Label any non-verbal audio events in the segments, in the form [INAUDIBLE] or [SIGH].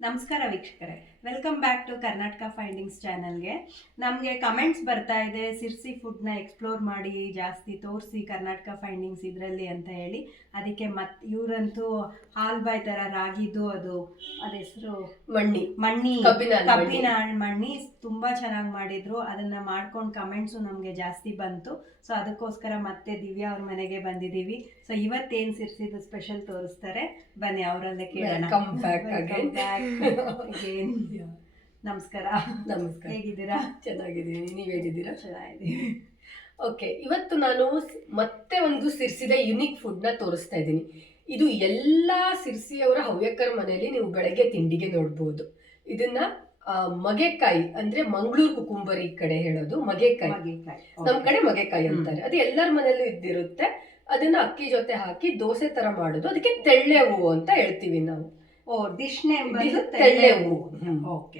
ನಮಸ್ಕಾರ ವೀಕ್ಷಕರೇ. Welcome back to Karnataka findings ಚಾನಲ್ಗೆ ನಮಗೆ ಕಮೆಂಟ್ಸ್ ಬರ್ತಾ ಇದೆ. ಸಿರ್ಸಿ ಫುಡ್ನ ಎಕ್ಸ್ಪ್ಲೋರ್ ಮಾಡಿ ಜಾಸ್ತಿ ತೋರಿಸಿ ಕರ್ನಾಟಕ ಫೈಂಡಿಂಗ್ಸ್ ಇದರಲ್ಲಿ ಅಂತ ಹೇಳಿ. ಅದಕ್ಕೆ ಮತ್ ಇವರಂತೂ ಹಾಲ್ ಬಾಯ್ ಥರ ರಾಗಿದು ಅದು ಅದ ಹೆಸರು ಮಣ್ಣಿ. ಮಣ್ಣಿ. ಕಬ್ಬಿನ ಮಣ್ಣಿ. ತುಂಬಾ ಚೆನ್ನಾಗಿ ಮಾಡಿದ್ರು. ಅದನ್ನ ಮಾಡ್ಕೊಂಡು ಕಮೆಂಟ್ಸು ನಮಗೆ ಜಾಸ್ತಿ ಬಂತು. ಸೊ ಅದಕ್ಕೋಸ್ಕರ ಮತ್ತೆ ದಿವ್ಯಾ ಅವ್ರ ಮನೆಗೆ ಬಂದಿದ್ದೀವಿ. ಸೊ ಇವತ್ತೇನ್ ಸಿರ್ಸಿದ್ದು ಸ್ಪೆಷಲ್ ತೋರಿಸ್ತಾರೆ? ಬನ್ನಿ ಅವರಲ್ಲೇ ಕೇಳೋಣ. ನಮಸ್ಕಾರ. ನಮಸ್ಕಾರ. ಹೇಗಿದ್ದೀರಾ? ಚೆನ್ನಾಗಿದ್ದೀನಿ. ನೀವು ಹೇಗಿದ್ದೀರಾ? ಚೆನ್ನಾಗಿದ್ದೀನಿ. ಓಕೆ ಇವತ್ತು ನಾನು ಮತ್ತೆ ಒಂದು ಸಿರ್ಸಿದ ಯುನಿಕ್ ಫುಡ್ನ ತೋರಿಸ್ತಾ ಇದ್ದೀನಿ. ಇದು ಎಲ್ಲಾ ಸಿರ್ಸಿಯವರ ಹವ್ಯಕರ ಮನೆಯಲ್ಲಿ ನೀವು ಬೆಳಗ್ಗೆ ತಿಂಡಿಗೆ ನೋಡ್ಬೋದು. ಇದನ್ನ ಮಗೆಕಾಯಿ ಅಂದ್ರೆ ಮಂಗಳೂರು ಕುಕುಂಬರಿ ಕಡೆ ಹೇಳೋದು ಮಗೇಕಾಯಿ. ನಮ್ ಕಡೆ ಮಗೆಕಾಯಿ ಅಂತಾರೆ. ಅದು ಎಲ್ಲರ ಮನೆಯಲ್ಲೂ ಇದ್ದಿರುತ್ತೆ. ಅದನ್ನ ಅಕ್ಕಿ ಜೊತೆ ಹಾಕಿ ದೋಸೆ ತರ ಮಾಡೋದು. ಅದಕ್ಕೆ ತೆಳ್ಳೆ ಹೂವು ಅಂತ ಹೇಳ್ತೀವಿ ನಾವು. ಓ ದಿಶ್ ನೇಮ್ ಇದು ತೆಳ್ಳೆ ಹೂವು. ಓಕೆ.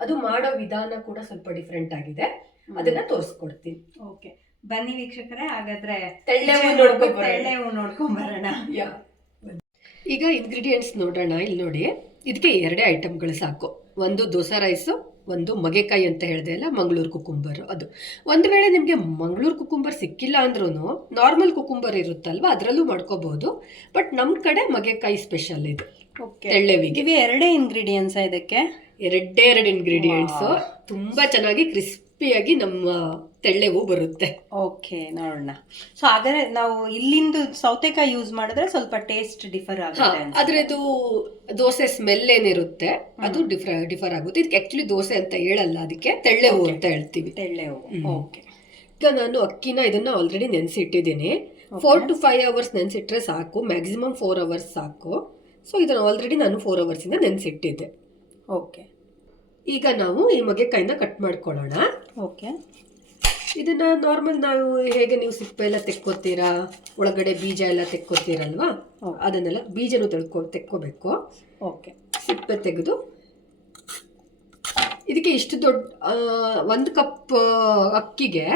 ಅದು ಮಾಡೋ ವಿಧಾನ ಕೂಡ ಸ್ವಲ್ಪ ಡಿಫ್ರೆಂಟ್ ಆಗಿದೆ. ಅದನ್ನ ತೋರಿಸ್ಕೊಡ್ತೀನಿ. ಓಕೆ. ಬನ್ನಿ ವೀಕ್ಷಕರೇ ಹಾಗಾದ್ರೆ ತೆಳ್ಳೆ ಹೂವು ನೋಡ್ಕೊಂಡು. ತೆಳ್ಳೆ ಹೂವು ನೋಡ್ಕೊಂಡ್ ಬರೋಣ. ಈಗ ಇಂಗ್ರೀಡಿಯೆಂಟ್ಸ್ ನೋಡೋಣ. ಇಲ್ಲಿ ನೋಡಿ. ಇದಕ್ಕೆ ಎರಡೇ ಐಟಮ್ಗಳು ಸಾಕು. ಒಂದು ದೋಸೆ ರೈಸು ಒಂದು ಮಗೆಕಾಯಿ ಅಂತ ಹೇಳಿದೆ ಅಲ್ಲ ಮಂಗಳೂರು ಕುಕುಂಬರ್ ಅದು. ಒಂದು ವೇಳೆ ನಿಮಗೆ ಮಂಗಳೂರು ಕುಕುಂಬರ್ ಸಿಕ್ಕಿಲ್ಲ ಅಂದ್ರೂ ನಾರ್ಮಲ್ ಕುಕುಂಬರ್ ಇರುತ್ತಲ್ವ ಅದರಲ್ಲೂ ಮಾಡ್ಕೋಬಹುದು ಬಟ್ ನಮ್ಮ ಕಡೆ ಮಗೆಕಾಯಿ ಸ್ಪೆಷಲ್ ಇದೆ. ಇವೆ ಎರಡೇ ಇಂಗ್ರೀಡಿಯೆಂಟ್ಸ್ ಇದಕ್ಕೆ? ಎರಡೇ ಎರಡು ಇಂಗ್ರೀಡಿಯೆಂಟ್ಸ್. ತುಂಬಾ ಚೆನ್ನಾಗಿ ಕ್ರಿಸ್ಪಿಯಾಗಿ ನಮ್ಮ ತೆಳ್ಳೆ ಹೂ ಬರುತ್ತೆ. ಓಕೆ ನೋಡೋಣ. ಸೊ ಹಾಗಾದ್ರೆ ನಾವು ಇಲ್ಲಿಂದ ಸೌತೆಕಾಯಿ ಯೂಸ್ ಮಾಡಿದ್ರೆ ಸ್ವಲ್ಪ ಟೇಸ್ಟ್ ಡಿಫರ್ ಆಗುತ್ತೆ ಆದರೆ ಅದ್ರದ್ದು ದೋಸೆ ಸ್ಮೆಲ್ ಏನಿರುತ್ತೆ ಅದು ಡಿಫರ್ ಡಿಫರ್ ಆಗುತ್ತೆ. ಇದಕ್ಕೆ ಆಕ್ಚುಲಿ ದೋಸೆ ಅಂತ ಹೇಳಲ್ಲ ಅದಕ್ಕೆ ತೆಳ್ಳೆ ಹೂ ಅಂತ ಹೇಳ್ತೀವಿ. ತೆಳ್ಳೆ ಹೂವು ಓಕೆ. ಈಗ ನಾನು ಅಕ್ಕಿನ ಇದನ್ನ ಆಲ್ರೆಡಿ ನೆನೆಸಿಟ್ಟಿದ್ದೀನಿ. ಫೋರ್ ಟು ಫೈವ್ ಅವರ್ಸ್ ನೆನೆಸಿಟ್ರೆ ಸಾಕು ಮ್ಯಾಕ್ಸಿಮಮ್ ಫೋರ್ ಅವರ್ಸ್ ಸಾಕು. ಸೊ ಇದನ್ನ ಆಲ್ರೆಡಿ ನಾನು ಫೋರ್ ಅವರ್ಸಿಂದ ನೆನೆಸಿಟ್ಟಿದ್ದೆ. ಓಕೆ. ಈಗ ನಾವು ಈ ಮಗೆಕಾಯಿನ ಕಟ್ ಮಾಡ್ಕೊಳ್ಳೋಣ. ಓಕೆ. ಇದನ್ನ ನಾರ್ಮಲ್ ನಾವು ಹೇಗೆ ನೀವು ಸಿಪ್ಪೆ ಎಲ್ಲ ತೆಕ್ಕೋತೀರಾ? ಒಳಗಡೆ ಬೀಜ ಎಲ್ಲ ತೆಕ್ಕೋತೀರಲ್ವಾ. ಅದನ್ನೆಲ್ಲ ಬೀಜನೂ ತೆಳ್ಕೊ ತೆಕ್ಕೋಬೇಕು. ಓಕೆ. ಸಿಪ್ಪೆ ತೆಗೆದು ಇದಕ್ಕೆ ಇಷ್ಟು ದೊಡ್ಡ ಒಂದು ಕಪ್ ಅಕ್ಕಿಗೆ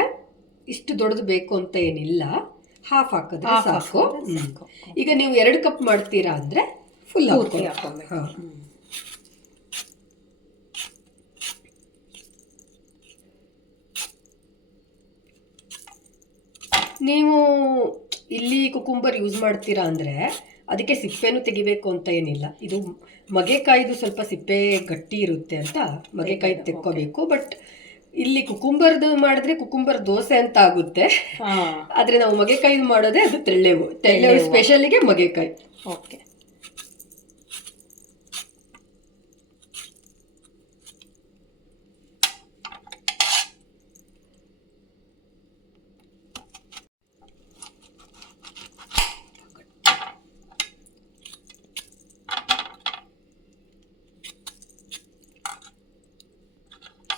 ಇಷ್ಟು ದೊಡ್ಡದು ಬೇಕು ಅಂತ ಏನಿಲ್ಲ. ಹಾಫ್ ಹಾಕಿದ್ರೆ ಸಾಕು. ಈಗ ನೀವು ಎರಡು ಕಪ್ ಮಾಡ್ತೀರಾ ಅಂದ್ರೆ ಫುಲ್ ಹಾಕಿ ಹಾಕ್ಕೊಬೇಕು. ನೀವು ಇಲ್ಲಿ ಕುಕುಂಬರ್ ಯೂಸ್ ಮಾಡ್ತೀರಾ ಅಂದರೆ ಅದಕ್ಕೆ ಸಿಪ್ಪೆನೂ ತೆಗಿಬೇಕು ಅಂತ ಏನಿಲ್ಲ. ಇದು ಮಗೆಕಾಯಿದು ಸ್ವಲ್ಪ ಸಿಪ್ಪೆ ಗಟ್ಟಿ ಇರುತ್ತೆ ಅಂತ ಮಗೆಕಾಯಿ ತೆಕ್ಕೋಬೇಕು. ಬಟ್ ಇಲ್ಲಿ ಕುಕುಂಬರ್ದು ಮಾಡಿದ್ರೆ ಕುಕುಂಬರ್ ದೋಸೆ ಅಂತ ಆಗುತ್ತೆ. ಆದರೆ ನಾವು ಮಗೆಕಾಯಿ ಮಾಡೋದೇ ಅದು ತೆಳ್ಳೆವು. ತೆಳ್ಳೆವು. ಸ್ಪೆಷಲಿಗೆ ಮಗೆಕಾಯಿ. ಓಕೆ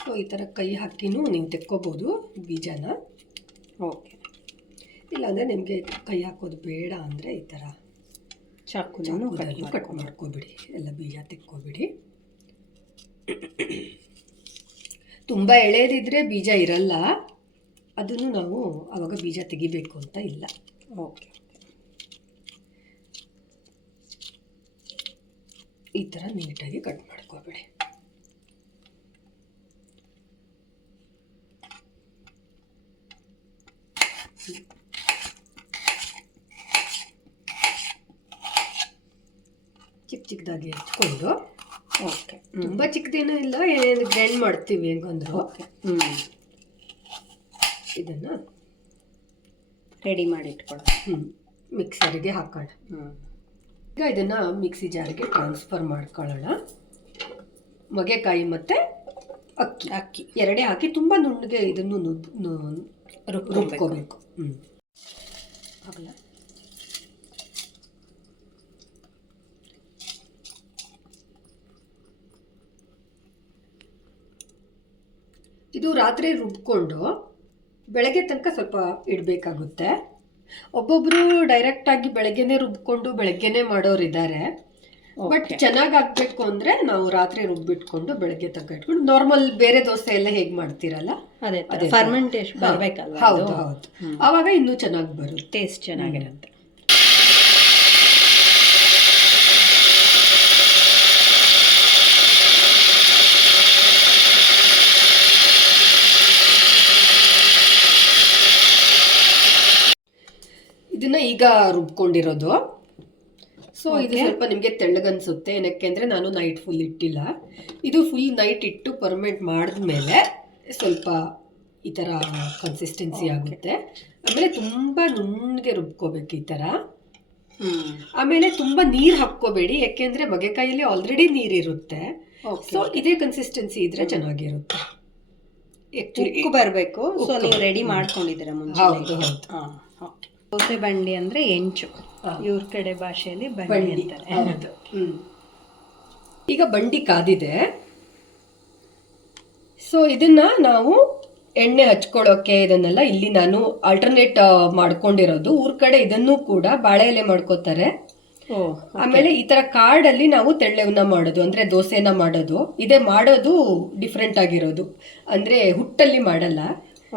ಸೊ ಈ ಥರ ಕೈ ಹಾಕಿನೂ ನೀವು ತೆಕ್ಕೋಬೋದು ಬೀಜನ. ಓಕೆ. ಇಲ್ಲಾಂದರೆ ನಿಮಗೆ ಕೈ ಹಾಕೋದು ಬೇಡ ಅಂದರೆ ಈ ಥರ ಚಾಕುನೂ ಕಟ್ ಮಾಡ್ಕೋಬಿಡಿ. ಎಲ್ಲ ಬೀಜ ತೆಕ್ಕೋಬಿಡಿ. ತುಂಬ ಎಳೆಯದಿದ್ದರೆ ಬೀಜ ಇರಲ್ಲ. ಅದನ್ನು ನಾವು ಆವಾಗ ಬೀಜ ತೆಗಿಬೇಕು ಅಂತ ಇಲ್ಲ. ಓಕೆ. ಈ ಥರ ನೀಟಾಗಿ ಕಟ್ ಮಾಡ್ಕೋಬಿಡಿ. ಚಿಕ್ಕ ಚಿಕ್ಕದಾಗಿ ಹೆಚ್ಕೊಂಡು ಓಕೆ. ತುಂಬ ಚಿಕ್ಕದೇನೂ ಇಲ್ಲ ಏನೇನು ಗ್ರೈಂಡ್ ಮಾಡ್ತೀವಿ ಹೆಂಗಂದ್ರು. ಓಕೆ. ಹ್ಞೂ ಇದನ್ನು ರೆಡಿ ಮಾಡಿ ಇಟ್ಕೊಳ್ಳಿ ಹ್ಞೂ ಮಿಕ್ಸರಿಗೆ ಹಾಕೋಣ. ಹ್ಞೂ ಈಗ ಇದನ್ನು ಮಿಕ್ಸಿ ಜಾರಿಗೆ ಟ್ರಾನ್ಸ್ಫರ್ ಮಾಡ್ಕೊಳ್ಳೋಣ. ಮೊಗೆಕಾಯಿ ಮತ್ತು ಅಕ್ಕಿ. ಅಕ್ಕಿ. ಎರಡೇ ಹಾಕಿ ತುಂಬ ನುಣ್ಣಗೆ ಇದನ್ನು ರುಬ್ಕೋಬೇಕು. ಹ್ಞೂ ಆಗಲ್ಲ ಇದು ರಾತ್ರಿ ರುಬ್ಕೊಂಡು ಬೆಳಗ್ಗೆ ತನಕ ಸ್ವಲ್ಪ ಇಡಬೇಕಾಗುತ್ತೆ. ಒಬ್ಬೊಬ್ಬರು ಡೈರೆಕ್ಟಾಗಿ ಬೆಳಗ್ಗೆನೇ ರುಬ್ಕೊಂಡು ಬೆಳಗ್ಗೆನೇ ಮಾಡೋರಿದ್ದಾರೆ. ಬಟ್ ಚೆನ್ನಾಗಿ ಹಾಕ್ಬೇಕು ಅಂದ್ರೆ ನಾವು ರಾತ್ರಿ ರುಬ್ಬಿಟ್ಕೊಂಡು ಬೆಳಗ್ಗೆ ತಗ್ಗ ಇಟ್ಕೊಂಡು ನಾರ್ಮಲ್ ಬೇರೆ ದೋಸೆ ಎಲ್ಲ ಹೇಗ್ ಮಾಡ್ತೀರಲ್ಲ? ಅದೇ ಬರಬೇಕಲ್ಲ ಹೌದು. ಹೌದು ಅವಾಗ ಇನ್ನೂ ಚೆನ್ನಾಗಿ ಬರುತ್ತೆ. ಟೇಸ್ಟ್ ಚೆನ್ನಾಗಿರುತ್ತೆ. ಇದನ್ನ ಈಗ ರುಬ್ಕೊಂಡಿರೋದು. ಸೊ ಇದು ಸ್ವಲ್ಪ ನಿಮಗೆ ತೆಳ್ಳಗನ್ಸುತ್ತೆ. ಏನಕ್ಕೆ ಅಂದರೆ ನಾನು ನೈಟ್ ಫುಲ್ ಇಟ್ಟಿಲ್ಲ. ಇದು ಫುಲ್ ನೈಟ್ ಇಟ್ಟು ಪರ್ಮೆಂಟ್ ಮಾಡಿದ್ಮೇಲೆ ಸ್ವಲ್ಪ ಈ ಥರ ಕನ್ಸಿಸ್ಟೆನ್ಸಿ ಆಗುತ್ತೆ. ಆಮೇಲೆ ತುಂಬ ನುಣ್ಣಗೆ ರುಬ್ಕೋಬೇಕು ಈ ಥರ ಆಮೇಲೆ ತುಂಬ ನೀರು ಹಾಕ್ಕೋಬೇಡಿ. ಯಾಕೆಂದರೆ ಮಗೆಕಾಯಲ್ಲಿ ಆಲ್ರೆಡಿ ನೀರಿರುತ್ತೆ ಸೊ ಇದೇ ಕನ್ಸಿಸ್ಟೆನ್ಸಿ ಇದ್ರೆ ಚೆನ್ನಾಗಿರುತ್ತೆ. ಉಕ್ಕು ಬರಬೇಕು. ಸೊ ನೀವು. ರೆಡಿ ಮಾಡ್ಕೊಂಡಿದ್ದೀರಾ ಮುಂಚೆ ಹೌದು ಹೌದು. ಹಾಂ ಓಕೆ ದೋಸೆ ಬಂಡಿ ಅಂದ್ರೆ ಎಂಚು. ಇವ್ರ ಕಡೆ ಭಾಷೆಯಲ್ಲಿ ಬಂಡಿ ಅಂತಾರೆ. ಹೌದು. ಹ್ಮ್. ಈಗ ಬಂಡಿ ಕಾದಿದೆ. ಸೊ ಇದನ್ನ ನಾವು ಎಣ್ಣೆ ಹಚ್ಕೊಳ್ಳೋಕೆ ಇದನ್ನೆಲ್ಲ ಇಲ್ಲಿ ನಾನು ಆಲ್ಟರ್ನೇಟ್ ಮಾಡ್ಕೊಂಡಿರೋದು. ಊರ್ ಕಡೆ ಇದನ್ನು ಕೂಡ ಬಾಳೆ ಎಲೆ ಮಾಡ್ಕೋತಾರೆ. ಆಮೇಲೆ ಈ ತರ ಕಾಡಲ್ಲಿ ನಾವು ತೆಳ್ಳೆವನ್ನ ಮಾಡೋದು ಅಂದ್ರೆ ದೋಸೆನ ಮಾಡೋದು. ಇದೇ ಮಾಡೋದು ಡಿಫ್ರೆಂಟ್ ಆಗಿರೋದು. ಅಂದ್ರೆ ಹುಟ್ಟಲ್ಲಿ ಮಾಡಲ್ಲ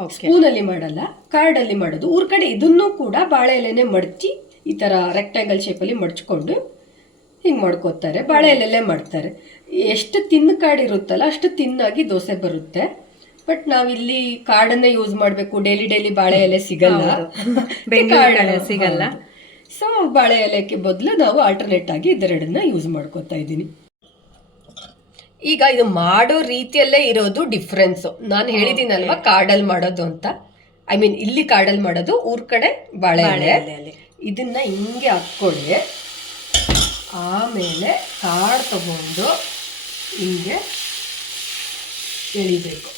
ಸ್ಪೂನ್ ಅಲ್ಲಿ ಮಾಡಲ್ಲ ಕಾರ್ಡಲ್ಲಿ ಮಾಡೋದು. ಊರ್ ಕಡೆ ಇದನ್ನು ಕೂಡ ಬಾಳೆ ಎಲೆನೆ ಮಡಚಿ ಈ ಥರ ರೆಕ್ಟ್ಯಾಂಗಲ್ ಶೇಪಲ್ಲಿ ಮಡ್ಚ್ಕೊಂಡು ಹಿಂಗೆ ಮಾಡ್ಕೋತಾರೆ. ಬಾಳೆ ಎಲೆಲ್ಲೇ ಮಾಡ್ತಾರೆ. ಎಷ್ಟು ತಿನ್ನ ಕಾಡು ಇರುತ್ತಲ್ಲ ಅಷ್ಟು ತಿನ್ನಾಗಿ ದೋಸೆ ಬರುತ್ತೆ. ಬಟ್ ನಾವಿಲ್ಲಿ ಕಾಡನ್ನ ಯೂಸ್ ಮಾಡಬೇಕು. ಡೈಲಿ ಡೈಲಿ ಬಾಳೆ ಎಲೆ ಸಿಗಲ್ಲ. ಕಡೆ ಸಿಗಲ್ಲ. ಸೊ ಬಾಳೆ ಎಲೆಕ್ಕೆ ಬದಲು ನಾವು ಆಲ್ಟರ್ನೇಟ್ ಆಗಿ ಇದೆರಡನ್ನ ಯೂಸ್ ಮಾಡ್ಕೋತಾ ಇದ್ದೀನಿ. ಈಗ ಇದು ಮಾಡೋ ರೀತಿಯಲ್ಲೇ ಇರೋದು ಡಿಫ್ರೆನ್ಸ್ ನಾನು ಹೇಳಿದ್ದೀನಲ್ವಾ ಕಾಡಲ್ಲಿ ಮಾಡೋದು ಅಂತ. ಐ ಮೀನ್ ಇಲ್ಲಿ ಕಾಡಲ್ಲಿ ಮಾಡೋದು ಊರ್ ಕಡೆ ಬಾಳೆ ಎಲೆ. ಇದನ್ನ ಹಿಂಗೆ ಹಾಕ್ಕೊಳ್ಳಿ. ಆಮೇಲೆ ಕಾಡು ತಗೊಂಡು ಹಿಂಗೆ ಎಳಿಬೇಕು.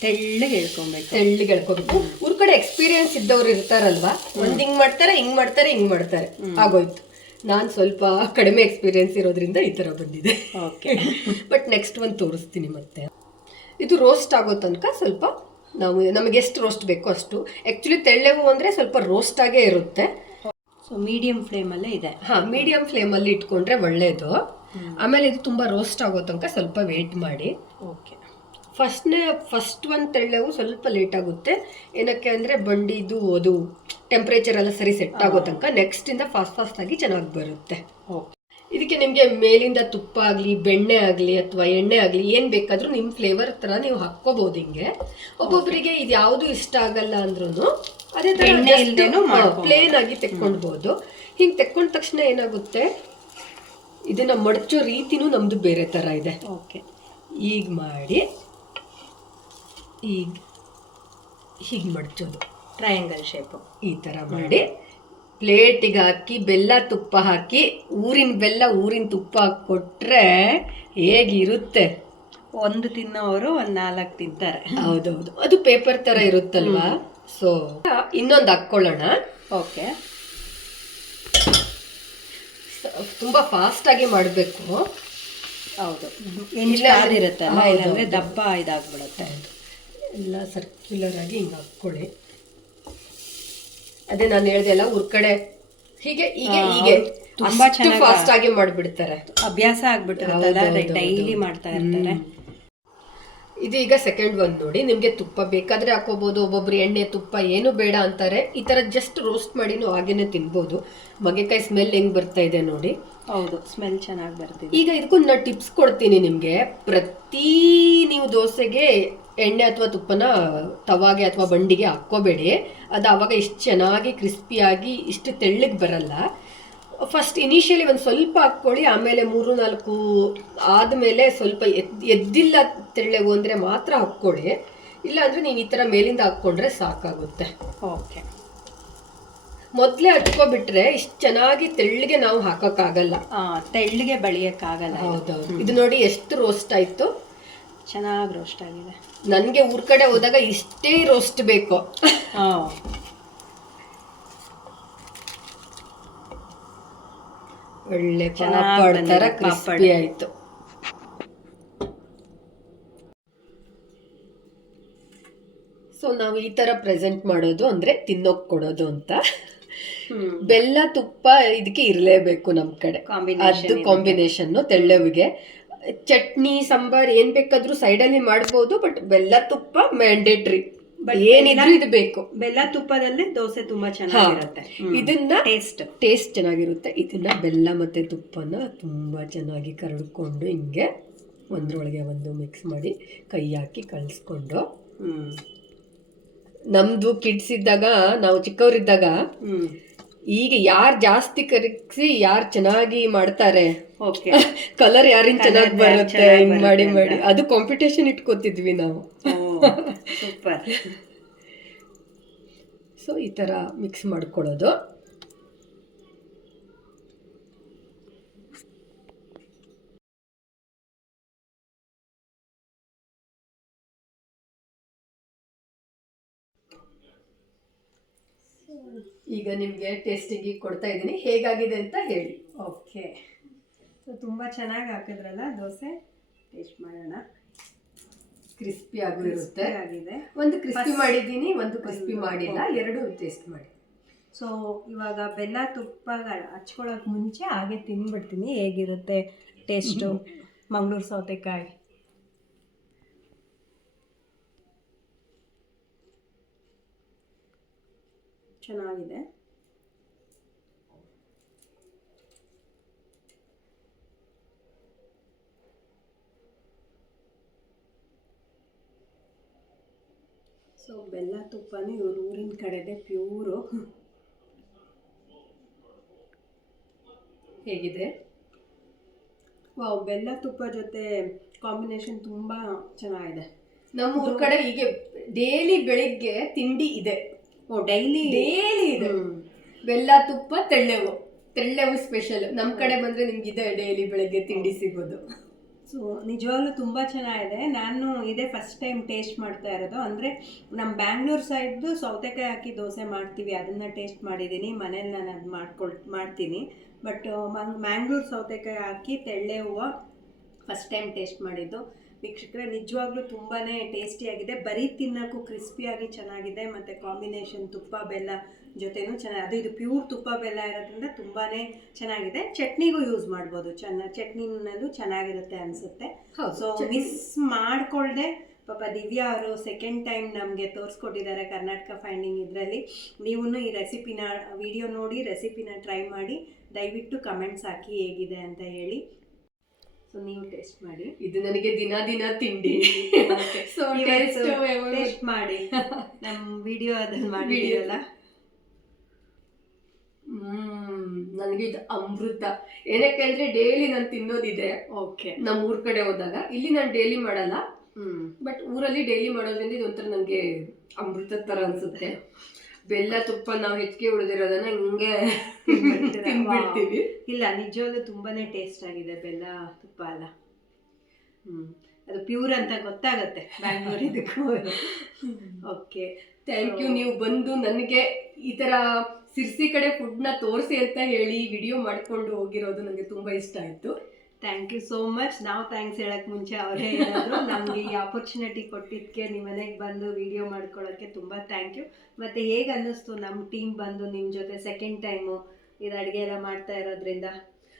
ತೆಳ್ಳಗೆ ಎಳ್ಕೊಬೇಕು. ತೆಳ್ಳಗೆ ಎಳ್ಕೊಬೇಕು. ಊರ್ ಕಡೆ ಎಕ್ಸ್ಪೀರಿಯನ್ಸ್ ಇದ್ದವ್ರು ಇರ್ತಾರಲ್ವಾ? ಒಂದ್ ಹಿಂಗ್ ಮಾಡ್ತಾರೆ ಹಿಂಗ್ ಮಾಡ್ತಾರೆ ಹಿಂಗ್ ಮಾಡ್ತಾರೆ. ಆಗೋಯ್ತು. ನಾನ್ ಸ್ವಲ್ಪ ಕಡಿಮೆ ಎಕ್ಸ್ಪೀರಿಯನ್ಸ್ ಇರೋದ್ರಿಂದ ಈ ತರ ಬಂದಿದೆ. ಓಕೆ ಬಟ್ ನೆಕ್ಸ್ಟ್ ಒಂದು ತೋರಿಸ್ತೀನಿ ಮತ್ತೆ. ಇದು ರೋಸ್ಟ್ ಆಗೋ ತನಕ ಸ್ವಲ್ಪ ನಾವು ನಮಗೆ ಎಷ್ಟು ರೋಸ್ಟ್ ಬೇಕು ಅಷ್ಟು. ಆ್ಯಕ್ಚುಲಿ ಹೂವು ಅಂದರೆ ಸ್ವಲ್ಪ ರೋಸ್ಟ್ ಆಗೇ ಇರುತ್ತೆ. ಸೊ ಮೀಡಿಯಂ ಫ್ಲೇಮಲ್ಲೇ ಇದೆ. ಹಾಂ ಮೀಡಿಯಂ ಫ್ಲೇಮಲ್ಲಿ ಇಟ್ಕೊಂಡ್ರೆ ಒಳ್ಳೆಯದು ಆಮೇಲೆ ಇದು ತುಂಬ ರೋಸ್ಟ್ ಆಗೋ ತನಕ ಸ್ವಲ್ಪ ವೇಟ್ ಮಾಡಿ. ಓಕೆ ಫಸ್ಟ್ನೇ ಫಸ್ಟ್ ಒಂದು ತೆಳ್ಳೆವು ಸ್ವಲ್ಪ ಲೇಟ್ ಆಗುತ್ತೆ. ಏನಕ್ಕೆ ಅಂದರೆ ಬಂಡಿದು ಅದು ಟೆಂಪ್ರೇಚರ್ ಎಲ್ಲ ಸರಿ ಸೆಟ್ ಆಗೋ ತನಕ ನೆಕ್ಸ್ಟಿಂದ ಫಾಸ್ಟ್ ಫಾಸ್ಟಾಗಿ ಆಗಿ ಚೆನ್ನಾಗಿ ಬರುತ್ತೆ. ಓಕೆ ಇದಕ್ಕೆ ನಿಮಗೆ ಮೇಲಿಂದ ತುಪ್ಪ ಆಗಲಿ ಬೆಣ್ಣೆ ಆಗಲಿ ಅಥವಾ ಎಣ್ಣೆ ಆಗಲಿ ಏನು ಬೇಕಾದರೂ ನಿಮ್ಮ ಫ್ಲೇವರ್ ಥರ ನೀವು ಹಾಕ್ಕೋಬೋದು ಹಿಂಗೆ. ಒಬ್ಬೊಬ್ಬರಿಗೆ ಇದು ಯಾವುದು ಇಷ್ಟ ಆಗಲ್ಲ ಅಂದ್ರೂ ಅದೇ ಥರ ಪ್ಲೇನ್ ಆಗಿ ತೆಕ್ಕೊಳ್ಬೋದು ಹಿಂಗೆ ತೆಕ್ಕೊಂಡ ತಕ್ಷಣ ಏನಾಗುತ್ತೆ? ಇದನ್ನ ಮಡಚೋ ರೀತಿನೂ ನಮ್ದು ಬೇರೆ ಥರ ಇದೆ. ಓಕೆ. ಈಗ ಮಾಡಿ ಈಗ ಹೀಗೆ ಮಡಚೋದು. ಟ್ರಯಾಂಗಲ್ ಶೇಪು ಈ ಥರ ಮಾಡಿ. ಪ್ಲೇಟಿಗೆ ಹಾಕಿ ಬೆಲ್ಲ ತುಪ್ಪ ಹಾಕಿ ಊರಿನ ಬೆಲ್ಲ ಊರಿನ ತುಪ್ಪ ಹಾಕಿ ಕೊಟ್ರೆ ಹೇಗಿರುತ್ತೆ? ಒಂದು ತಿನ್ನೋರು ಒಂದು ನಾಲ್ಕು ತಿಂತಾರೆ. ಹೌದೌದು. ಅದು ಪೇಪರ್ ಥರ ಇರುತ್ತಲ್ವಾ? ಸೊ ಇನ್ನೊಂದು ಹಾಕ್ಕೊಳ್ಳೋಣ. ಓಕೆ. ತುಂಬ ತುಂಬಾ ಫಾಸ್ಟ್ ಆಗಿ ಮಾಡಬೇಕು. ಹೌದು. ಇರುತ್ತೆ ಇಲ್ಲಾಂದರೆ. ದಪ್ಪ ಇದಾಗ್ಬಿಡುತ್ತೆ. ಎಲ್ಲ ಸರ್ಕ್ಯುಲರ್ ಆಗಿ ಹಿಂಗೆ ಹಾಕ್ಕೊಳ್ಳಿ. ಅದೇ ನಾನು ಹೇಳ್ದೆ ಅಲ್ಲ ಊರ್ ಕಡೆ ಹೀಗೆ ಹೀಗೆ ಹೀಗೆ ತುಂಬಾ ಚೆನ್ನಾಗಿ ಫಾಸ್ಟ್ ಆಗಿ ಮಾಡ್ಬಿಡ್ತಾರೆ. ಅಭ್ಯಾಸ ಆಗ್ಬಿಟ್ಟಿರುತ್ತಲ್ಲ ಡೈಲಿ ಮಾಡ್ತಾ ಇರ್ತಾರೆ. ಇದು ಈಗ ಸೆಕೆಂಡ್ ಒಂದು ನೋಡಿ ನಿಮ್ಗೆ ತುಪ್ಪ ಬೇಕಾದ್ರೆ ಹಾಕೋಬಹುದು ಒಬ್ಬೊಬ್ರು ಎಣ್ಣೆ ತುಪ್ಪ ಏನು ಬೇಡ ಅಂತಾರೆ ಈ ತರ ಜಸ್ಟ್ ರೋಸ್ಟ್ ಮಾಡಿನೂ ಹಾಗೇನೆ ತಿನ್ಬೋದು. ಮಗೆಕಾಯಿ ಸ್ಮೆಲ್ ಹೆಂಗ್ ಬರ್ತಾ ಇದೆ ನೋಡಿ. ಹೌದು ಸ್ಮೆಲ್ ಚೆನ್ನಾಗಿ ಬರ್ತಿದೆ. ಈಗ ಇದಕ್ಕೂ ನಾನು ಟಿಪ್ಸ್ ಕೊಡ್ತೀನಿ ನಿಮಗೆ. ಪ್ರತಿ ನೀವು ದೋಸೆಗೆ ಎಣ್ಣೆ ಅಥವಾ ತುಪ್ಪನ ತವಾಗೆ ಅಥವಾ ಬಂಡಿಗೆ ಹಾಕ್ಕೋಬೇಡಿ. ಅದು ಆವಾಗ ಇಷ್ಟು ಚೆನ್ನಾಗಿ ಕ್ರಿಸ್ಪಿಯಾಗಿ ಇಷ್ಟು ತೆಳ್ಳಗೆ ಬರಲ್ಲ. ಫಸ್ಟ್ ಇನಿಷಿಯಲಿ ಒಂದು ಸ್ವಲ್ಪ ಹಾಕ್ಕೊಳ್ಳಿ ಆಮೇಲೆ ಮೂರು ನಾಲ್ಕು ಆದಮೇಲೆ ಸ್ವಲ್ಪ ಎದ್ ಎದ್ದಿಲ್ಲ ತೆಳ್ಳೆವು ಅಂದರೆ ಮಾತ್ರ ಹಾಕ್ಕೊಳ್ಳಿ. ಇಲ್ಲಾಂದರೆ ನೀವು ಈ ಥರ ಮೇಲಿಂದ ಹಾಕ್ಕೊಂಡ್ರೆ ಸಾಕಾಗುತ್ತೆ. ಓಕೆ. ಮೊದಲೇ ಹಚ್ಕೊಬಿಟ್ರೆ ಇಷ್ಟು ಚೆನ್ನಾಗಿ ತೆಳ್ಳಗೆ ನಾವು ಹಾಕೋಕ್ಕಾಗಲ್ಲ. ತೆಳ್ಳಗೆ ಬಳಿಯಕ್ಕಾಗಲ್ಲ. ಹೌದೌದು. ಇದು ನೋಡಿ ಎಷ್ಟು ರೋಸ್ಟ್ ಆಯಿತು. ಚೆನ್ನಾಗಿ ರೋಸ್ಟ್ ಆಗಿದೆ. ನನ್ಗೆ ಊರ್ ಕಡೆ ಹೋದಾಗ ಇಷ್ಟೇ ರೋಸ್ಟ್ ಬೇಕು. ಹಾ. ಒಳ್ಳೆ ಪಾಪಡ್ ಕ್ರಿಸ್ಪಿ. ಆಯ್ತು. ಸೊ ನಾವು ಈ ತರ ಪ್ರೆಸೆಂಟ್ ಮಾಡೋದು ಅಂದ್ರೆ ತಿನ್ನೋಕ್ ಕೊಡೋದು ಅಂತ. ಬೆಲ್ಲ ತುಪ್ಪ ಇದಕ್ಕೆ ಇರಲೇಬೇಕು ನಮ್ ಕಡೆ. ಅದು. ಕಾಂಬಿನೇಷನ್ ತೆಳ್ಳೆವಿಗೆ. ಚಟ್ನಿ ಸಾಂಬಾರ್ ಏನ್ ಬೇಕಾದ್ರೂ ಸೈಡಲ್ಲಿ ಮಾಡ್ಬೋದು ಬಟ್ ಬೆಲ್ಲ ತುಪ್ಪ ಮ್ಯಾಂಡೇಟ್ರಿ ಏನಿದ್ರು ಇದು ಬೇಕು. ಬೆಲ್ಲ ತುಪ್ಪದಲ್ಲೇ ದೋಸೆ ತುಂಬಾ ಚೆನ್ನಾಗಿರುತ್ತೆ. ಇದನ್ನ ಟೇಸ್ಟ್ ಟೇಸ್ಟ್ ಚೆನ್ನಾಗಿರುತ್ತೆ. ಇದನ್ನ ಬೆಲ್ಲ ಮತ್ತೆ ತುಪ್ಪನ ತುಂಬಾ ಚೆನ್ನಾಗಿ ಕರಡ್ಕೊಂಡು ಹಿಂಗೆ ಒಂದ್ರೊಳಗೆ ಒಂದು ಮಿಕ್ಸ್ ಮಾಡಿ ಕೈ ಹಾಕಿ ಕಳಿಸ್ಕೊಂಡು. ಹ್ಮ್. ನಮ್ದು ಕಿಡ್ಸ್ ಇದ್ದಾಗ ನಾವು ಚಿಕ್ಕವರಿದ್ದಾಗ ಹ್ಮ್. ಈಗ ಯಾರು ಜಾಸ್ತಿ ಕರಗಿಸಿ ಯಾರು ಚೆನ್ನಾಗಿ ಮಾಡ್ತಾರೆ? ಕಲರ್ [LAUGHS] ಯಾರಿನ್ ಚೆನ್ನಾಗಿ ಬರುತ್ತೆ ಹಿಂಗ್ ಮಾಡಿ ಮಾಡಿ. ಅದು ಕಾಂಪಿಟೇಷನ್ ಇಟ್ಕೋತಿದ್ವಿ ನಾವು. ಸೊ [LAUGHS] ಈ ತರ ಮಿಕ್ಸ್ ಮಾಡ್ಕೊಳ್ಳೋದು ಈಗ ನಿಮಗೆ ಟೇಸ್ಟಿಗೆ ಕೊಡ್ತಾ ಇದ್ದೀನಿ. ಹೇಗಾಗಿದೆ ಅಂತ ಹೇಳಿ. ಓಕೆ ಸೊ ತುಂಬ ಚೆನ್ನಾಗಿ ಹಾಕಿದ್ರಲ್ಲ ದೋಸೆ? ಟೇಸ್ಟ್ ಮಾಡೋಣ. ಕ್ರಿಸ್ಪಿ ಆಗಿರುತ್ತೆ ಆಗಿದೆ. ಒಂದು ಕ್ರಿಸ್ಪಿ ಮಾಡಿದ್ದೀನಿ ಒಂದು ಕ್ರಿಸ್ಪಿ ಮಾಡಿಲ್ಲ ಎರಡು ಟೇಸ್ಟ್ ಮಾಡಿ. ಸೊ ಇವಾಗ ಬೆಲ್ಲ ತುಪ್ಪ ಹಚ್ಕೊಳ್ಳೋಕೆ ಮುಂಚೆ ಹಾಗೆ ತಿಂದ್ಬಿಡ್ತೀನಿ ಹೇಗಿರುತ್ತೆ ಟೇಸ್ಟು [LAUGHS] ಮಂಗಳೂರು ಸೌತೆಕಾಯಿ. ಚೆನ್ನಾಗಿದೆ. ಸೊ ಬೆಲ್ಲ ತುಪ್ಪನೂ ಇವ್ರ ಊರಿನ ಕಡೆದೇ ಪ್ಯೂರು. ಹೇಗಿದೆ? ವಾವ್, ಬೆಲ್ಲ ತುಪ್ಪ ಜೊತೆ ಕಾಂಬಿನೇಷನ್ ತುಂಬ ಚೆನ್ನಾಗಿದೆ. ನಮ್ಮ ಊರ ಕಡೆ ಹೀಗೆ ಡೈಲಿ ಬೆಳಿಗ್ಗೆ ತಿಂಡಿ ಇದೆ. ಓ ಡೈಲಿ ಡೈಲಿ ಇದೆ. ಬೆಲ್ಲ ತುಪ್ಪ ತೆಳ್ಳೆವು. ತೆಳ್ಳೆವು ಸ್ಪೆಷಲ್ ನಮ್ಮ ಕಡೆ ಬಂದ್ರೆ ನಿಮ್ಗೆ ಇದೆ ಡೈಲಿ ಬೆಳಗ್ಗೆ ತಿಂಡಿ ಸಿಗೋದು. ಸೊ ನಿಜವಾಗ್ಲೂ ತುಂಬ ಚೆನ್ನಾಗಿದೆ. ನಾನು ಇದೇ ಫಸ್ಟ್ ಟೈಮ್ ಟೇಸ್ಟ್ ಮಾಡ್ತಾ ಇರೋದು. ಅಂದರೆ ನಮ್ಮ ಬ್ಯಾಂಗ್ಳೂರ್ ಸೈಡ್ದು ಸೌತೆಕಾಯಿ ಹಾಕಿ ದೋಸೆ ಮಾಡ್ತೀವಿ. ಅದನ್ನು ಟೇಸ್ಟ್ ಮಾಡಿದ್ದೀನಿ. ಮನೇಲಿ ನಾನು ಅದು ಮಾಡ್ಕೊಳ್ ಮಾಡ್ತೀನಿ. ಬಟ್ ಮ್ಯಾಂಗ್ಳೂರ್ ಸೌತೆಕಾಯಿ ಹಾಕಿ ತೆಳ್ಳೆ ಹೂವು ಫಸ್ಟ್ ಟೈಮ್ ಟೇಸ್ಟ್ ಮಾಡಿದ್ದು. ವೀಕ್ಷಕರೇ ನಿಜವಾಗ್ಲೂ ತುಂಬಾ ಟೇಸ್ಟಿಯಾಗಿದೆ ಬರೀ ತಿನ್ನೋಕ್ಕೂ ಕ್ರಿಸ್ಪಿಯಾಗಿ ಚೆನ್ನಾಗಿದೆ ಮತ್ತು ಕಾಂಬಿನೇಷನ್ ತುಪ್ಪ ಬೆಲ್ಲ ಜೊತೆನೂ ಚೆನ್ನಾಗಿ ಅದು ಇದು ಪ್ಯೂರ್ ತುಪ್ಪ ಬೆಲ್ಲ ಇರೋದ್ರಿಂದ ತುಂಬಾ ಚೆನ್ನಾಗಿದೆ. ಚಟ್ನಿಗೂ ಯೂಸ್ ಮಾಡ್ಬೋದು. ಚೆನ್ನ ಚಟ್ನಿನಲ್ಲೂ ಚೆನ್ನಾಗಿರುತ್ತೆ ಅನಿಸುತ್ತೆ. ಸೊ ಮಿಸ್ ಮಾಡ್ಕೊಳ್ದೆ. ಪಾಪ ದಿವ್ಯಾ ಅವರು ಸೆಕೆಂಡ್ ಟೈಮ್ ನಮಗೆ ತೋರಿಸ್ಕೊಟ್ಟಿದ್ದಾರೆ ಕರ್ನಾಟಕ ಫೈಂಡಿಂಗ್ ಇದರಲ್ಲಿ. ನೀವು ಈ ರೆಸಿಪಿನ ವಿಡಿಯೋ ನೋಡಿ ರೆಸಿಪಿನ ಟ್ರೈ ಮಾಡಿ ದಯವಿಟ್ಟು ಕಮೆಂಟ್ಸ್ ಹಾಕಿ ಹೇಗಿದೆ ಅಂತ ಹೇಳಿ. ಸೊ ನೀವು ಟೇಸ್ಟ್ ಮಾಡಿ. ಇದು ನನಗೆ ದಿನ ದಿನ ತಿಂಡಿ. ಸೊ ಟೇಸ್ಟ್ [LAUGHS] ಮಾಡಿ. ನಮ್ಮ ವಿಡಿಯೋ ಅದನ್ನ [LAUGHS] ಮಾಡಿದೀರಲ್ಲ ನನಗೆ ಇದು ಅಮೃತ. ಏನಕ್ಕೆ ಅಂದ್ರೆ ಡೈಲಿ ನಾನು ತಿನ್ನೋದಿದೆ. ಓಕೆ ನಮ್ಮ ಊರ್ ಕಡೆ ಹೋದಾಗ. ಇಲ್ಲಿ ನಾನು ಡೈಲಿ ಮಾಡಲ್ಲ. ಹ್ಮ್. ಬಟ್ ಊರಲ್ಲಿ ಡೈಲಿ ಮಾಡೋದ್ರಿಂದ ಇದೊಂಥರ ನಂಗೆ ನನಗೆ ಅಮೃತ ತರ ಅನ್ಸುತ್ತೆ. ಬೆಲ್ಲ ತುಪ್ಪ ನಾವು ಹೆಚ್ಚಿಗೆ ಉಳಿದಿರೋದನ್ನ ಹಿಂಗೆ ತಿನ್ಬಿಡ್ತೀವಿ ಇಲ್ಲ ನಿಜವಾಗ್ಲೂ ತುಂಬಾನೇ ಟೇಸ್ಟ್ ಆಗಿದೆ ಬೆಲ್ಲ ತುಪ್ಪ ಎಲ್ಲ. ಹ್ಮ್. ಅದು ಪ್ಯೂರ್ ಅಂತ ಗೊತ್ತಾಗತ್ತೆ ಬ್ಯಾಂಗ್ಳೂರ್ ಇದಕ್ಕೂ. ಓಕೆ ಥ್ಯಾಂಕ್ ಯು ನೀವು ಬಂದು ನನಗೆ ಈ ತರ ಸಿರ್ಸಿ ಕಡೆ ಫುಡ್ನ ತೋರಿಸಿ ಅಂತ ಹೇಳಿ ವಿಡಿಯೋ ಮಾಡ್ಕೊಂಡು ಹೋಗಿರೋದು ನನಗೆ ತುಂಬಾ ಇಷ್ಟ ಆಯ್ತು. ಥ್ಯಾಂಕ್ ಯು ಸೋ ಮಚ್ ನಾವು ಥ್ಯಾಂಕ್ಸ್ ಹೇಳಕ್ ಮುಂಚೆ ಅವರೇ ಹೇಳಿದ್ರು ನಮ್ಗೆ ಈ ಆಪರ್ಚುನಿಟಿ ಕೊಟ್ಟಿದ್ದಕ್ಕೆ ನಿಮ್ಮ ಮನೆಗೆ ಬಂದು ವಿಡಿಯೋ ಮಾಡ್ಕೊಳ್ಳೋಕ್ಕೆ ತುಂಬ ಥ್ಯಾಂಕ್ ಯು ಮತ್ತೆ ಹೇಗೆ ಅನ್ನಿಸ್ತು ನಮ್ಮ ಟೀಮ್ ಬಂದು ನಿಮ್ಮ ಜೊತೆ ಸೆಕೆಂಡ್ ಟೈಮು ಇದು ಅಡುಗೆ ಎಲ್ಲ ಮಾಡ್ತಾ ಇರೋದ್ರಿಂದ?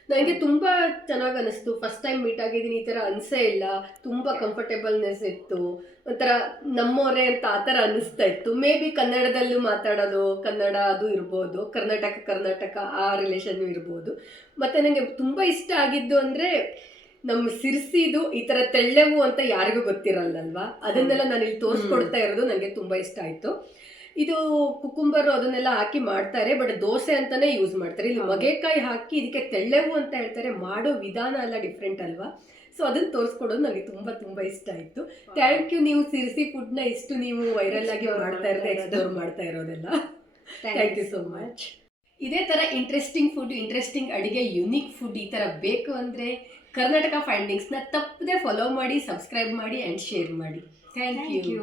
ನನಗೆ ತುಂಬಾ ಚೆನ್ನಾಗಿ ಅನಿಸ್ತು. ಫಸ್ಟ್ ಟೈಮ್ ಮೀಟ್ ಆಗಿದ್ದೀನಿ ಈ ಥರ ಅನಿಸೇ ಇಲ್ಲ. ತುಂಬಾ ಕಂಫರ್ಟೇಬಲ್ನೆಸ್ ಇತ್ತು. ಒಂಥರ ನಮ್ಮವರೇ ಅಂತ ಆ ಥರ ಅನ್ನಿಸ್ತಾ ಇತ್ತು. ಮೇ ಬಿ ಕನ್ನಡದಲ್ಲೂ ಮಾತಾಡೋದು ಕನ್ನಡ ಅದು ಇರ್ಬೋದು. ಕರ್ನಾಟಕ ಕರ್ನಾಟಕ ಆ ರಿಲೇಷನ್ ಇರ್ಬೋದು. ಮತ್ತೆ ನನಗೆ ತುಂಬಾ ಇಷ್ಟ ಆಗಿದ್ದು ಅಂದ್ರೆ ನಮ್ಮ ಸಿರ್ಸಿದು ಈ ತರ ತೆಳ್ಳೆವು ಅಂತ ಯಾರಿಗೂ ಗೊತ್ತಿರಲ್ಲಲ್ವಾ? ಅದನ್ನೆಲ್ಲ ನಾನು ಇಲ್ಲಿ ತೋರಿಸ್ಕೊಡ್ತಾ ಇರೋದು ನನಗೆ ತುಂಬಾ ಇಷ್ಟ ಆಯ್ತು. ಇದು ಕುಕುಂಬರು ಅದನ್ನೆಲ್ಲ ಹಾಕಿ ಮಾಡ್ತಾರೆ ಬಟ್ ದೋಸೆ ಅಂತಾನೆ ಯೂಸ್ ಮಾಡ್ತಾರೆ. ಇಲ್ಲಿ ಮಗೆಕಾಯಿ ಹಾಕಿ ಇದಕ್ಕೆ ತೆಳ್ಳೆವು ಅಂತ ಹೇಳ್ತಾರೆ ಮಾಡೋ ವಿಧಾನ ಎಲ್ಲ ಡಿಫ್ರೆಂಟ್ ಅಲ್ವಾ? ಸೊ ಅದನ್ನ ತೋರಿಸ್ಕೊಡೋದು ನನಗೆ ತುಂಬಾ ತುಂಬಾ ಇಷ್ಟ ಆಯ್ತು. ಥ್ಯಾಂಕ್ ಯು ನೀವು ಸಿರಿಸಿ ಫುಡ್ನ ಇಷ್ಟು ನೀವು ವೈರಲ್ ಆಗಿ ಮಾಡ್ತಾ ಇರೋದು ಎಕ್ಸ್ಪ್ಲೋರ್ ಮಾಡ್ತಾ ಇರೋದೆಲ್ಲ. ಥ್ಯಾಂಕ್ ಯು ಸೋ ಮಚ್ ಇದೇ ತರ ಇಂಟ್ರೆಸ್ಟಿಂಗ್ ಫುಡ್ ಇಂಟ್ರೆಸ್ಟಿಂಗ್ ಅಡಿಗೆ ಯುನಿಕ್ ಫುಡ್ ಈ ತರ ಬೇಕು ಅಂದ್ರೆ ಕರ್ನಾಟಕ ಫೈಂಡಿಂಗ್ಸ್ನ ತಪ್ಪದೆ ಫಾಲೋ ಮಾಡಿ ಸಬ್ಸ್ಕ್ರೈಬ್ ಮಾಡಿ ಅಂಡ್ ಶೇರ್ ಮಾಡಿ. Thank you